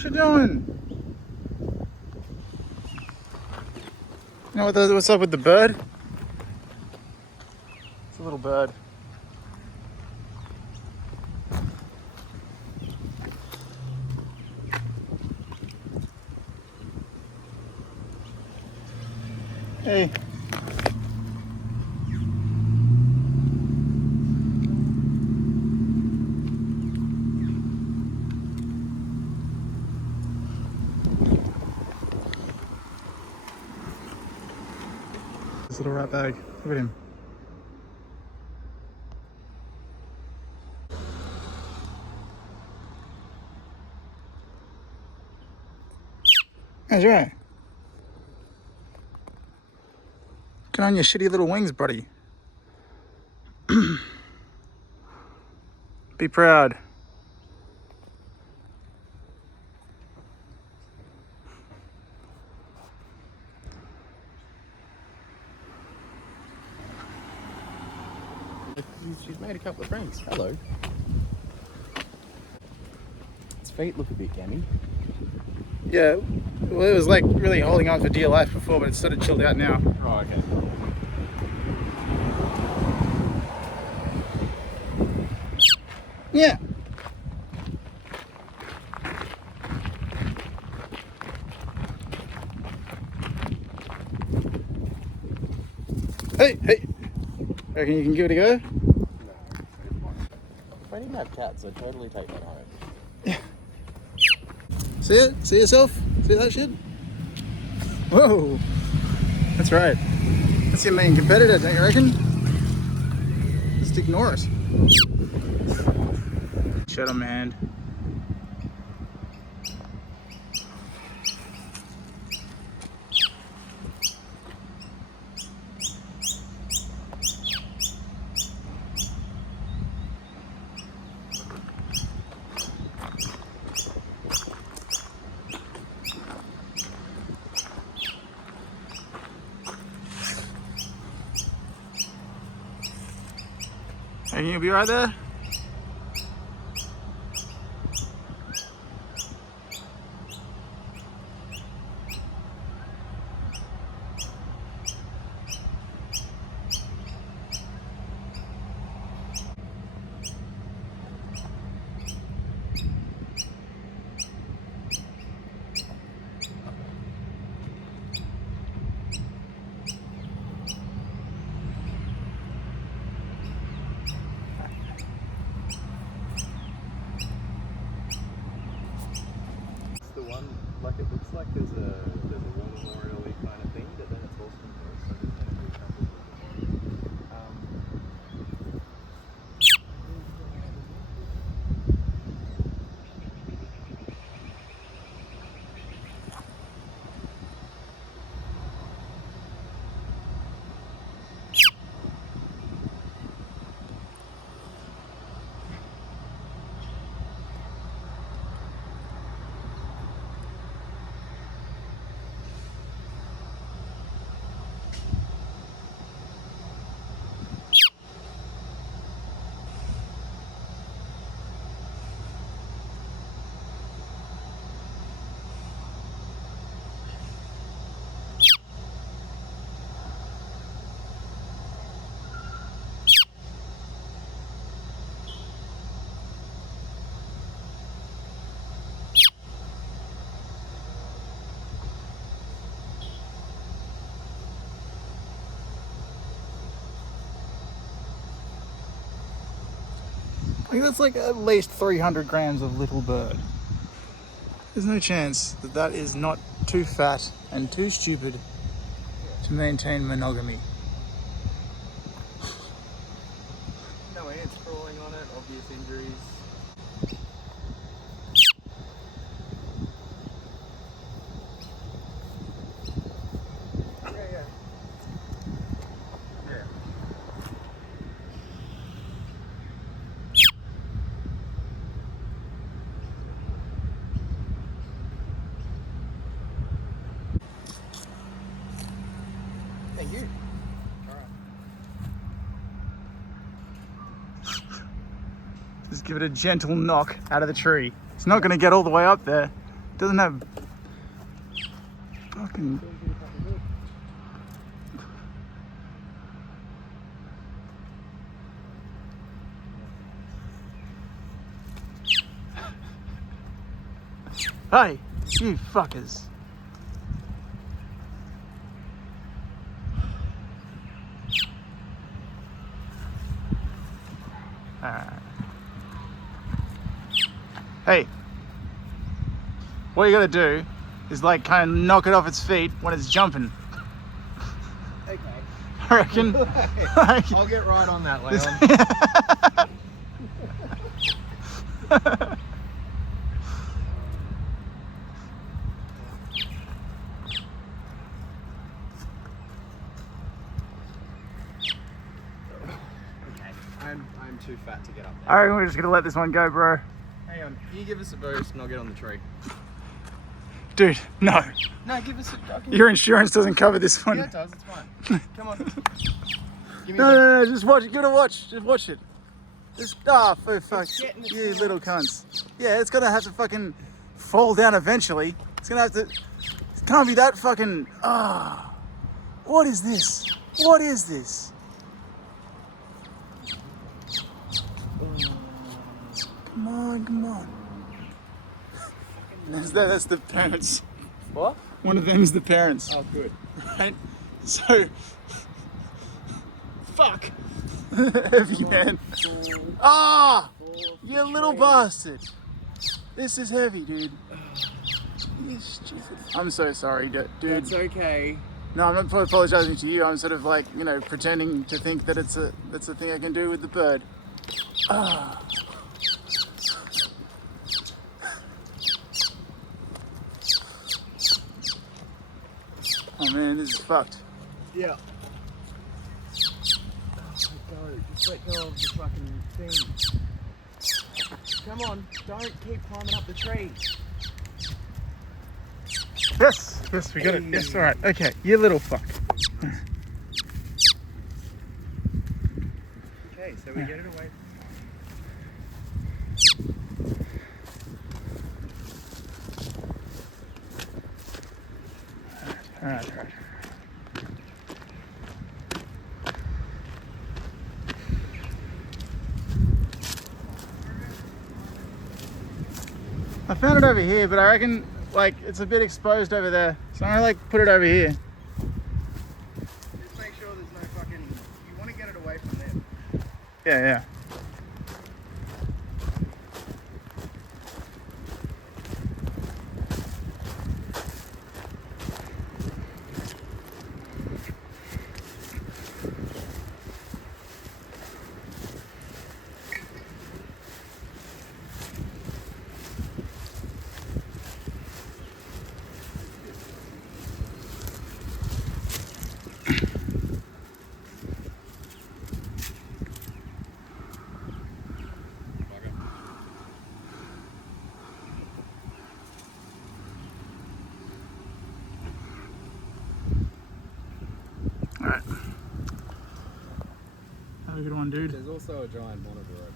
What you doing? You know what's up with the bird? It's a little bird. Hey. This little rat bag. Look at him. That's right. Get on your shitty little wings, buddy. Be proud. She's made a couple of friends. Hello. Its feet look a bit gammy. Yeah, well, it was like really holding on for dear life before, but it's sort of chilled out now. Oh, okay. Yeah. Hey, hey. Reckon you can give it a go? No. If I didn't have cats, I'd totally take that home. Yeah. See it? See yourself? See that shit? Whoa. That's right. That's your main competitor, don't you reckon? Just ignore it. Shut on my hand. Can you be right there? The one, like it looks like there's a war memorial-y kind of thing, but then it's alstonville, so there's going to be a couple I think that's like at least 300 grams of little bird. There's no chance that that is not too fat and too stupid to maintain monogamy. No ants crawling on it, obvious injuries. Yeah. Thank you. Just give it a gentle knock out of the tree. It's not going to get all the way up there. Doesn't have fucking. Hey, you fuckers. Hey, what you gotta do is like kind of knock it off its feet when it's jumping. Okay. I reckon. I'll get right on that, Leon. I'm too fat to get up there. I reckon we're just gonna let this one go, bro. Hang on, you give us a boost and I'll get on the tree. Dude, no. No, give us a... Your insurance doesn't cover this one. Yeah, it does, it's fine. Come on. Give me No, just watch it. Give it a watch. Just watch it. Just, for fuck. getting You little cunts. Yeah, it's gonna have to fucking fall down eventually. It's gonna have to... It can't be that fucking... What is this? What is this? Come on, come on. That's the parents. What? One of them is the parents. Oh, good. Right? So... Fuck. Heavy, man. You little bastard. This is heavy, dude. I'm so sorry, dude. That's okay. No, I'm not apologizing to you. I'm sort of like, you know, pretending to think that that's a thing I can do with the bird. Oh man, this is fucked. Yeah. Just let go of the fucking thing. Come on, don't keep climbing up the tree. Yes, we got it. Yes, all right. Okay, you little fuck. Okay, so we get it away. All right. I found it over here, but I reckon like it's a bit exposed over there, so I'm gonna like put it over here. Just make sure there's no fucking... You want to get it away from them. Yeah. Alright. Have a good one, dude. There's also a giant monitor